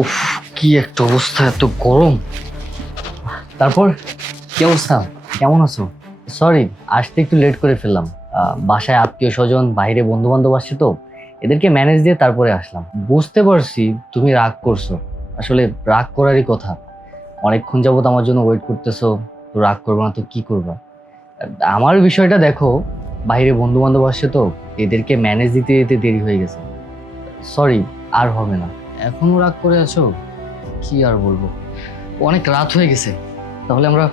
উফ, কি একটা অবস্থা, এত গরম। তারপর কি অবস্থা, কেমন আছো? সরি, আসতে একটু লেট করে ফেললাম। বাসায় আত্মীয় স্বজন, বাইরে বন্ধু বান্ধব আসছে তো, এদেরকে ম্যানেজ দিয়ে তারপরে আসলাম। বুঝতে পারছি তুমি রাগ করছো, আসলে রাগ করারই কথা। অনেকক্ষণ যাবত আমার জন্য ওয়েট করতেছো, তো রাগ করবো না তো কি করবা? আমার বিষয়টা দেখো, বাইরে বন্ধু বান্ধব আসছে তো, এদেরকে ম্যানেজ দিতে দিতে দেরি হয়ে গেছে। সরি, আর হবে না। এখনো রাগ করে আছো? কি আর বলবো, অনেক রাত হয়ে গেছে, তাহলে আমরা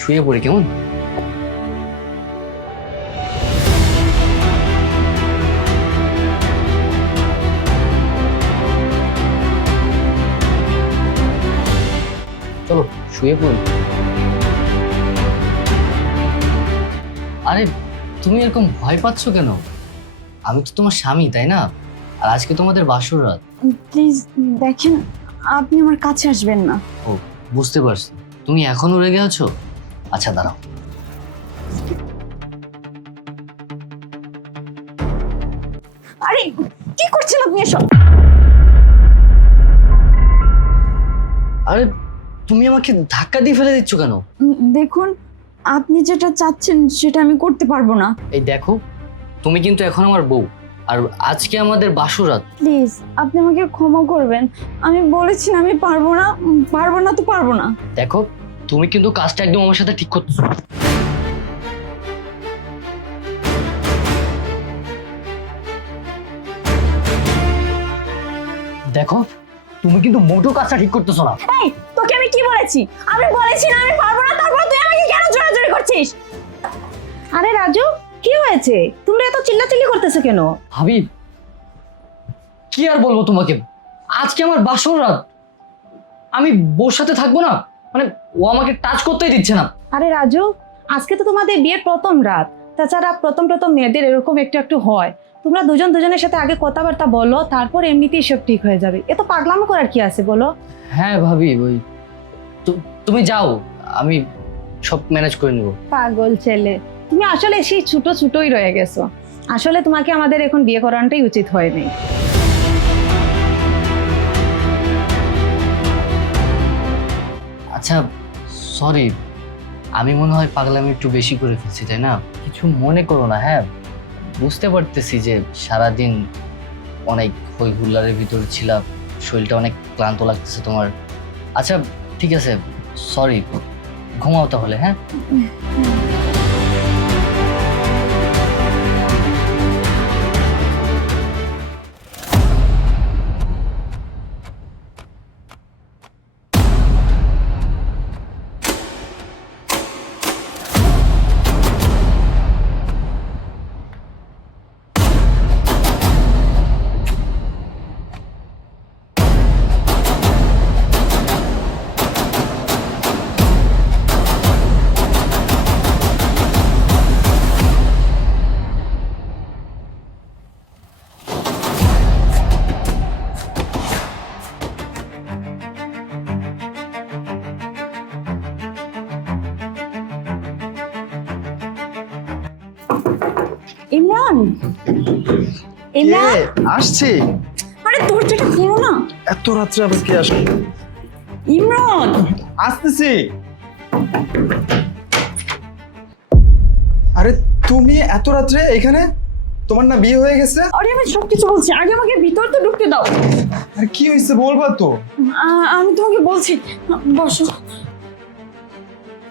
শুয়ে পড়ি কেমন? চলো শুয়ে পড়ি। আরে তুমি এরকম ভয় পাচ্ছ কেন? আমি তো তোমার স্বামী, তাই না? আর আজকে তোমাদের বাসর রাত। প্লিজ দেখেন, আপনি আমার কাছে আসবেন না। ও, বুঝতে পারছি, তুমি এখনো রেগে আছো। আচ্ছা দাঁড়াও। আরে কি করছেন আপনি এসব? আরে তুমি আমাকে ধাক্কা দিয়ে ফেলে দিচ্ছ কেন? দেখুন, আপনি যেটা চাচ্ছেন সেটা আমি করতে পারবো না। এই দেখো, তুমি কিন্তু এখন আমার বউ, আর আজকে আমাদের বাসর রাত। প্লিজ আপনি আমাকে ক্ষমা করবেন। আমি বলেছি না আমি পারবো না, পারবো না তো পারবো না। দেখো, তুমি কিন্তু কাজটা একদম আমার সাথে ঠিক করতেছো না। দেখো, তুমি কিন্তু মোটো কাজটা ঠিক করতেছো না। এই তোকে আমি কি বলেছি? আমি বলেছি না আমি পারবো না, তারপর তুই আমাকে কেন জোরাজোরি করছিস? আরে রাজু, কি হয়েছে? তোমরা এত চিল্লাচিল্লি করতেছো কেন? ভাবি, কি আর বলবো তোমাকে, আজকে আমার বাসর রাত, আমি বউর সাথে থাকবো না? মানে ও আমাকে টাচ করতেই দিচ্ছে না। আরে রাজু, আজকে তো তোমাদের বিয়ের প্রথম রাত। তাছাড়া প্রথম প্রথম মেয়েদের এরকম একটু একটু হয়। তোমরা দুজন দুজনের সাথে আগে কথাবার্তা বলো, তারপর এমনিতেই সব ঠিক হয়ে যাবে। এত পাগলামো করার কি আছে বলো? হ্যাঁ ভাবি, ওই তুমি যাও, আমি সব ম্যানেজ করে নিব। পাগল ছেলে, তুমি আসলে সেই ছোট ছোটই রয়ে গেছো। আসলে তোমাকে আমাদের এখন বিয়ে করানোটাই উচিত হয়নি। আচ্ছা সরি, আমি মনে হয় পাগলামি একটু বেশি করে ফেলছি, তাই না? কিছু মনে করো না। হ্যাঁ, বুঝতে পারতেছি যে সারাদিন অনেক হই হুল্লারের ভিতরে ছিলাম, শরীরটা অনেক ক্লান্ত লাগতেছে তোমার। আচ্ছা ঠিক আছে, সরি, ঘুমাও তাহলে। হ্যাঁ, ইমরান, ইমরান, আসছি। আরে দরজাটা খোলো না। এত রাত্রে আবার কে আসবে? ইমরান, আসতেছি। আরে তুমি এত রাত্রে এখানে? তোমার না বিয়ে হয়ে গেছে? আরে আমি সব কিছু বলছি, আগে আমাকে ভিতর তো ঢুকতে দাও। আরে কি হয়েছে বলবা তো? আমি তোমাকে বলছি, বসো।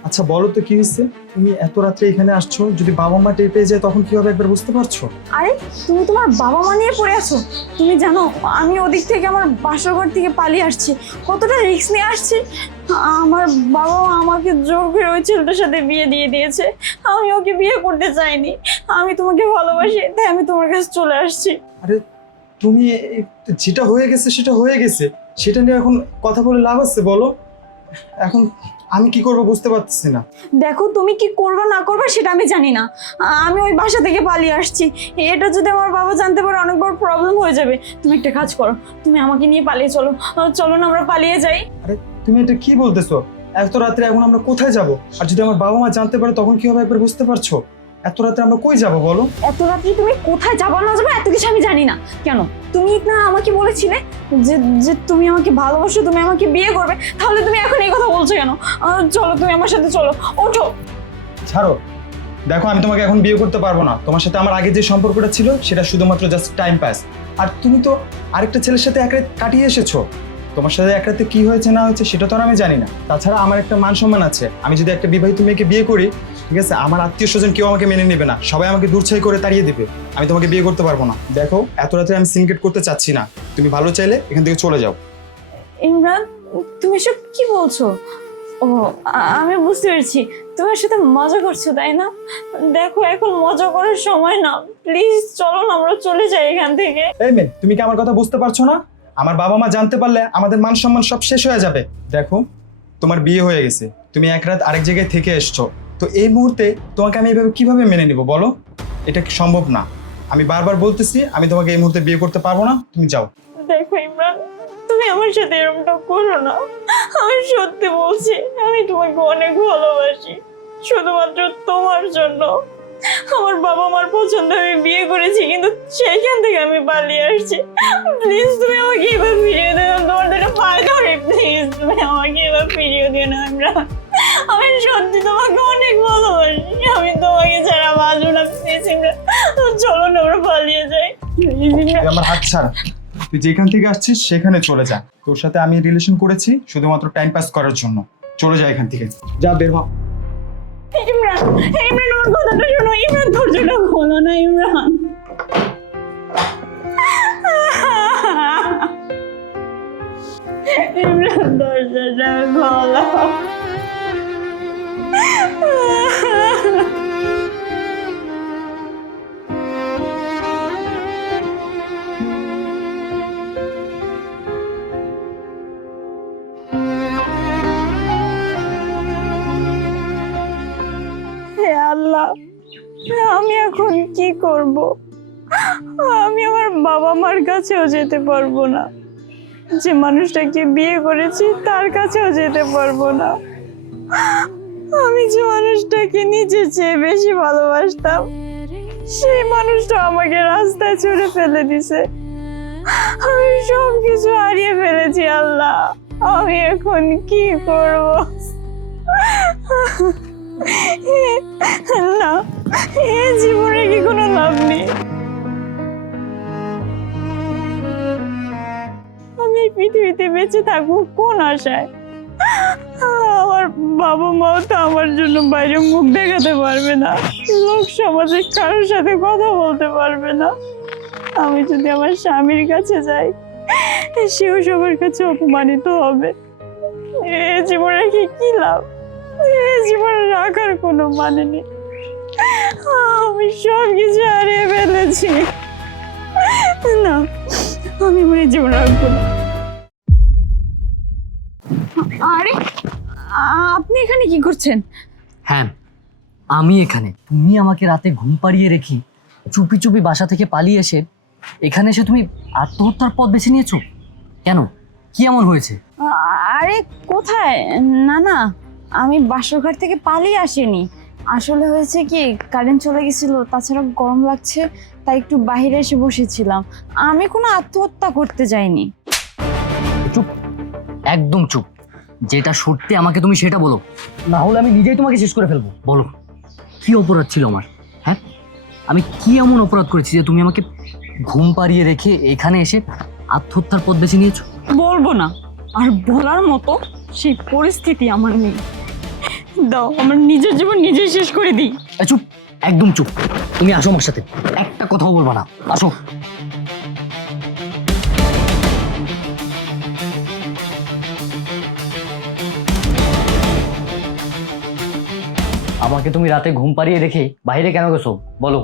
আচ্ছা বলো তো কি হয়েছে? তুমি এত রাত্রে এখানে আসছো, যদি বাবা মা টের পেয়ে যায় তখন কি হবে একবার বুঝতে পারছো? আরে তুমি তোমার বাবা মা নিয়ে পড়ে আছো। তুমি জানো আমি ওদিক থেকে আমার বাসরঘর থেকে পালিয়ে আসছি, কতটা রিস্ক নিয়ে আসছি। আমার বাবা মা আমাকে জোর করে ওই ছেলেটার সাথে বিয়ে দিয়ে দিয়েছে। আমি ওকে বিয়ে করতে চাইনি, আমি তোমাকে ভালোবাসি, তাই আমি তোমার কাছে চলে আসছি। আরে তুমি যেটা হয়ে গেছে সেটা হয়ে গেছে, সেটা নিয়ে এখন কথা বলে লাভ আছে বলো? এখন আমি কি করবো বুঝতে পারতেছি না। দেখো তুমি কি করবে না করবে সেটা আমি জানি না, আমি ওই বাসা থেকে পালিয়ে আসছি। এটা যদি আমার বাবা জানতে পারে অনেক বড় প্রবলেম হয়ে যাবে। তুমি একটা কাজ করো, তুমি আমাকে নিয়ে পালিয়ে চলো। চলো না আমরা পালিয়ে যাই। আরে তুমি এটা কি বলতেছো? এত রাত্রে এখন আমরা কোথায় যাব? আর যদি আমার বাবা মা জানতে পারে তখন কি হবে একবার বুঝতে পারছো? এত রাতে আমরা কই যাব বলো? এত রাত্রি তুমি কোথায় যাবা না যাবা এত কিছু আমি জানি না। কেন তুমি না আমাকে বলেছিলে যে যে তুমি আমাকে ভালোবাসো, তুমি আমাকে বিয়ে করবে, তাহলে তুমি এখন এই কথা বলছো কেন? চলো তুমি আমার সাথে চলো, ওঠো। ছাড়ো, দেখো আমি তোমাকে এখন বিয়ে করতে পারবো না। তোমার সাথে আমার আগে যে সম্পর্কটা ছিল সেটা শুধুমাত্র জাস্ট টাইম পাস। আর তুমি তো আরেকটা ছেলের সাথে এক রাত কাটিয়ে এসেছো। তোমার সাথে এক রাতে কি হয়েছে না হয়েছে সেটা তো আর আমি জানি না। তাছাড়া আমার একটা মান সম্মান আছে। আমি যদি একটা বিবাহিত মেয়েকে বিয়ে করি, ঠিক আছে, আমার আত্মীয় স্বজন কেউ আমাকে মেনে নেবে না, সবাই আমাকে দূরছাই করে তাড়িয়ে দিবে। আমি তোমাকে বিয়ে করতে পারবো না। দেখো, এত রাতে আমি সিনক্রেট করতে চাচ্ছি না। তুমি ভালো চাইলে এখান থেকে চলে যাও। ইমরান, তুমি সব কি বলছো? ও, আমি বুঝতে পেরেছি, তোমার সাথে মজা করছো তাই না? দেখো এখন মজা করার সময় না, প্লিজ চলো না আমরা চলে যাই এখান থেকে। এই মেয়ে, তুমি কি আমার কথা বুঝতে পারছো না? আমার বাবা মা জানতে পারলে আমাদের মান সম্মান সব শেষ হয়ে যাবে। দেখো, তোমার বিয়ে হয়ে গেছে, তুমি এক রাত আরেক জায়গায় থেকে এসছো, তো এই মুহূর্তে তোমাকে আমি এইভাবে কিভাবে মেনে নিব বলো? এটা কি সম্ভব না। আমি বারবার বলতেছি আমি তোমাকে এই মুহূর্তে বিয়ে করতে পারবো না, তুমি যাও। দেখো ইমরান, তুমি আমার সাথে এরকমটা করো না। আমি সত্যি বলছি, আমি তোমাকে অনেক ভালোবাসি, শুধুমাত্র তোমার জন্য। আমার বাবা মার পছন্দ আমি বিয়ে করেছি, কিন্তু সেইখান থেকে আমি পালিয়ে আসছি। প্লিজ তুমি আমাকে এবার ফিরিয়ে দিও, তোমার দুটো পায়ে ধরে, প্লিজ তুমি আমাকে এবার ফিরিয়ে দিও না ইমরান। আমি সত্যি তোমাকে অনেক ভালোবাসি, আমি তোমাকে ছাড়া বাঁচবো না। প্লিজ ইমরান, চলো না আমরা পালিয়ে যাই। প্লিজ ইমরান। তুই আমার হাত ছাড়। তুই যেখান থেকে আসছিস সেখানে চলে যা। তোর সাথে আমি রিলেশন করেছি শুধুমাত্র টাইম পাস করার জন্য। চলে যা এখান থেকে, যা বের হ। ইমরান, ইমরান আমার কথাটা শোনো। ইমরান দরজাটা খোলো না ইমরান। ইমরান দরজাটা খোলো। হে আল্লাহ, আমি এখন কি করব? আমি আমার বাবা মার কাছেও যেতে পারবো না, যে মানুষটাকে বিয়ে করেছি তার কাছেও যেতে পারবো না। আমি যে মানুষটাকে নিজের চেয়ে বেশি ভালোবাসতাম, সেই মানুষটা আমাকে রাস্তায় ছুড়ে ফেলে দিছে। আমি সব কিছু হারিয়ে ফেলেছি আল্লাহ, আমি এখন কি করব? না, এ জীবনে কি কোনো লাভ নেই। আমি এই পৃথিবীতে বেঁচে থাকবো কোন আশায়? আমার বাবা মাও তো আমার জন্য বাইরে মুখ দেখাতে পারবে না, লোক সমাজে কারোর সাথে কথা বলতে পারবে না। আমি যদি আমার স্বামীর কাছে যাই, সেও সবার কাছে অপমানিত হবে। এ জীবনে কি লাভ? এই জীবনে রাখার কোনো মানে নেই। আমি সব কিছু হারিয়ে ফেলেছি। না, আমি মনে জীবন রাখবো না। আরে আপনি এখানে কি করছেন? হ্যাঁ, আমি এখানে। তুমি আমাকে রাতে ঘুম পাড়িয়ে রেখে চুপি চুপি বাসা থেকে পালিয়ে এসে এখানে এসে তুমি আত্মহত্যার পথ বেছে নিয়েছো কেন? কি এমন হয়েছে? আরে কোথায়? না না, আমি বাসরঘর থেকে পালিয়ে আসিনি। আসলে হয়েছে কি, কারেন্ট চলে গেছিল, তাছাড়া গরম লাগছে, তাই একটু বাইরে এসে বসেছিলাম। আমি কোনো আত্মহত্যা করতে যাইনি। চুপ, একদম চুপ। যেটা সত্যি আমাকে তুমি সেটা বলো, না হলে আমি নিজেই তোমাকে শেষ করে ফেলবো। বলো, কি অপরাধ ছিল আমার? হ্যাঁ, আমি কি এমন অপরাধ করেছি যে তুমি আমাকে ঘুম পাড়িয়ে রেখে এখানে এসে আত্মহত্যার পথ বেছে নিয়েছো? বলবো না, আর বলার মতো সেই পরিস্থিতি আমার নেই। দাও, আমার নিজের জীবন নিজেই শেষ করে দিই। চুপ, একদম চুপ। তুমি আসো আমার সাথে, একটা কথাও বলবা না। আসো। আমাকে তুমি রাতে ঘুম পাড়িয়ে রেখে বাইরে কেন গেছো বলো?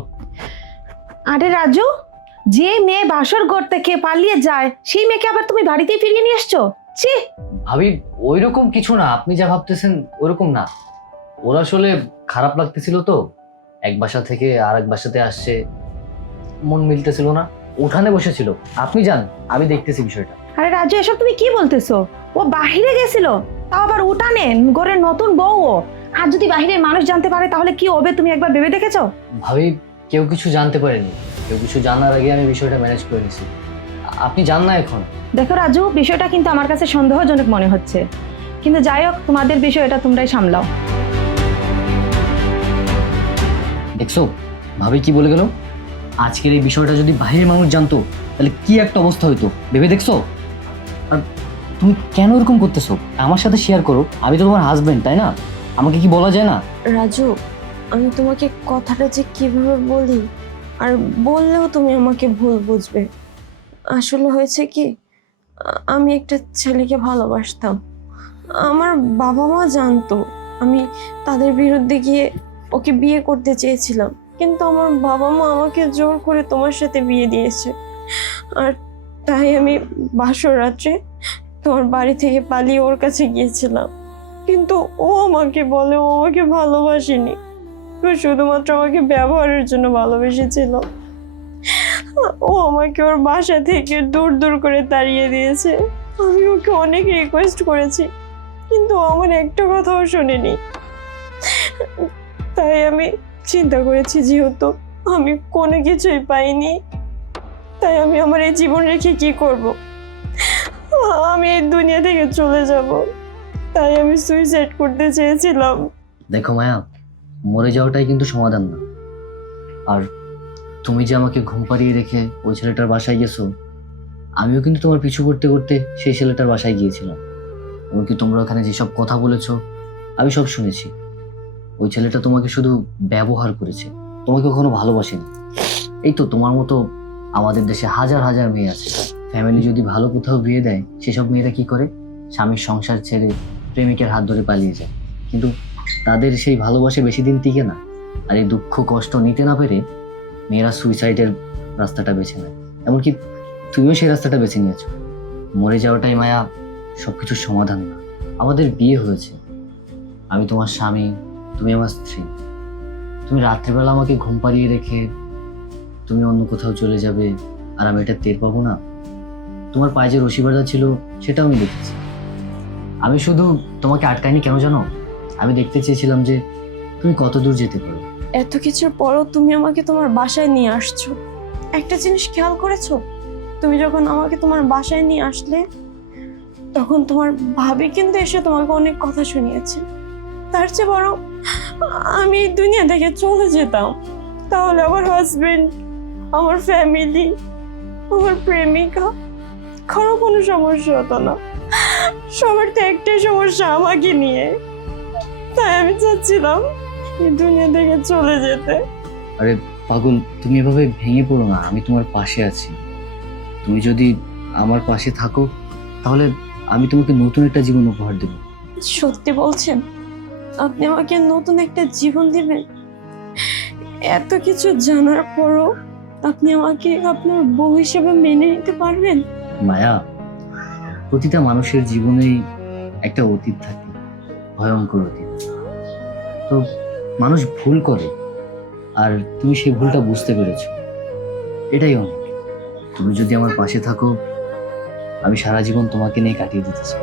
আরে রাজু, যে মেয়ে বাসর ঘর থেকে পালিয়ে যায় সেই মেয়েকে আবার তুমি বাড়িতে ফিরিয়ে নিয়ে আসছো? ছি! ভাবি, ওইরকম কিছু না, আপনি যা ভাবতেছেন ওইরকম না। ওরা আসলে খারাপ লাগতেছিল তো, এক বাসা থেকে আর এক বাসাতে আসছে, মন মিলতেছিল না, উঠানে বসেছিল। আপনি যান, আমি দেখতেছি বিষয়টা। আরে রাজু, এসব তুমি কি বলতেছো? ও বাহিরে গেছিল, তাও আবার উঠানে, ঘরের নতুন বউ ও। আর যদি বাহিরের মানুষ জানতে পারে তাহলে কি হবে তুমি একবার ভেবে দেখেছো? ভাবি, কেউ কিছু জানতে পারেনি। কেউ কিছু জানার আগে আমি বিষয়টা ম্যানেজ করে নিছি। আপনি জান না এখন। দেখো রাজু, বিষয়টা কিন্তু আমার কাছে সন্দেহজনক মনে হচ্ছে, কিন্তু যাই হোক তোমাদের বিষয় এটা তোমরাই সামলাও। দেখছো ভাবি কি বলে গেল? আজকের এই বিষয়টা যদি বাইরের মানুষ জানতো তাহলে কি একটা অবস্থা হইতো ভেবে দেখছো? আর তুমি কেন এরকম করতেছো? আমার সাথে শেয়ার করো, আমি তো তোমার হাজবেন্ড, তাই না? আমাকে কি বলা যায় না? রাজু, আমি তোমাকে কথাটা যে কিভাবে বলি, আর বললেও তুমি আমাকে ভুল বুঝবে। আসলে হয়েছে কি, আমি একটা ছেলেকে ভালোবাসতাম। আমার বাবা মা জানতো, আমি তাদের বিরুদ্ধে গিয়ে ওকে বিয়ে করতে চেয়েছিলাম, কিন্তু আমার বাবা মা আমাকে জোর করে তোমার সাথে বিয়ে দিয়েছে। আর তাই আমি বাসর রাত্রে তোমার বাড়ি থেকে পালিয়ে ওর কাছে গিয়েছিলাম, কিন্তু ও আমাকে বলে ও আমাকে ভালোবাসেনি, ও শুধুমাত্র আমাকে ব্যবহারের জন্য ভালোবেসেছিল। ও আমাকে ওর বাসা থেকে দূর দূর করে তাড়িয়ে দিয়েছে। আমি ওকে অনেক রিকোয়েস্ট করেছি, কিন্তু ও আমার একটা কথাও শোনেনি। তাই আমি চিন্তা করেছি, যেহেতু আমি কোনো কিছুই পাইনি, তাই আমি আমার এই জীবন রেখে কি করব? আমি এই দুনিয়া থেকে চলে যাব। তাই আমি সুইসাইড করতে চেয়েছিলাম। দেখো মায়া, মরে যাওয়াটাই কিন্তু সমাধান না। আর তুমি যে আমাকে ঘুম পাড়িয়ে রেখে ওই ছেলেটার বাসায় গেছো, আমিও কিন্তু তোমার পিছু করতে করতে সেই ছেলেটার বাসায় গিয়েছিলাম। এমনকি তোমরা ওখানে যেসব কথা বলেছো আমি সব শুনেছি। ওই ছেলেটা তোমাকে শুধু ব্যবহার করেছে, তোমাকে কখনো ভালোবাসেনি। এই তো তোমার মতো আমাদের দেশে হাজার হাজার মেয়ে আছে। ফ্যামিলি যদি ভালো কোথাও বিয়ে দেয়, সেসব মেয়েরা কি করে? স্বামীর সংসার ছেড়ে প্রেমিকের হাত ধরে পালিয়ে যায়। কিন্তু তাদের সেই ভালোবাসে বেশি দিন টিকে না। আর এই দুঃখ কষ্ট নিতে না পেরে মেয়েরা সুইসাইডের রাস্তাটা বেছে নেয়। এমনকি তুমিও সেই রাস্তাটা বেছে নিয়েছো। মরে যাওয়াটাই মায়া সবকিছুর সমাধান না। আমাদের বিয়ে হয়েছে, আমি তোমার স্বামী, তুমি আমার স্ত্রী। তুমি রাত্রিবেলা আমাকে ঘুম পাড়িয়ে রেখে তুমি অন্য কোথাও চলে যাবে আর আমি এটা টের পাবো না? তোমার পায়ে যে রশি বাঁধা ছিল সেটাও আমি দেখেছি। আমি শুধু তোমাকে আটকাইনি কেন জানো? আমি দেখতে চেয়েছিলাম যে তুমি কত দূর যেতে পারো। এত কিছুর পরও তুমি আমাকে তোমার বাসায় নিয়ে আসছো। একটা জিনিস খেয়াল করেছো? তুমি যখন আমাকে তোমার বাসায় নিয়ে আসলে, তখন তোমার ভাবি কিন্তু এসে তোমাকে অনেক কথা শুনিয়েছে। তার চেয়ে বরং আমি এই দুনিয়া থেকে চলে যেতাম, তাহলে আমার হাজবেন্ড, আমার ফ্যামিলি, আমার প্রেমিকা, কারো কোনো সমস্যা হতো না। সবার তো একটাই সমস্যা, আমাকে নিয়ে। তাই আমি চাচ্ছিলাম এই দুনিয়া থেকে চলে যেতে। আরে পাগল, তুমি এভাবে ভেঙে পড়ো না, আমি তোমার পাশে আছি। তুমি যদি আমার পাশে থাকো তাহলে আমি তোমাকে নতুন একটা জীবন উপহার দেবো। সত্যি বলছেন? আপনি আমাকে নতুন একটা জীবন দিবেন? এত কিছু জানার পরও আপনি আমাকে আপনার বউ হিসেবে মেনে নিতে পারবেন? মায়া, প্রতিটা মানুষের জীবনেই একটা অতীত থাকে, ভয়ঙ্কর অতীত। তো মানুষ ভুল করে, আর তুমি সেই ভুলটা বুঝতে পেরেছো, এটাই অনেক। তুমি যদি আমার পাশে থাকো, আমি সারা জীবন তোমাকে নিয়ে কাটিয়ে দিতে চাই।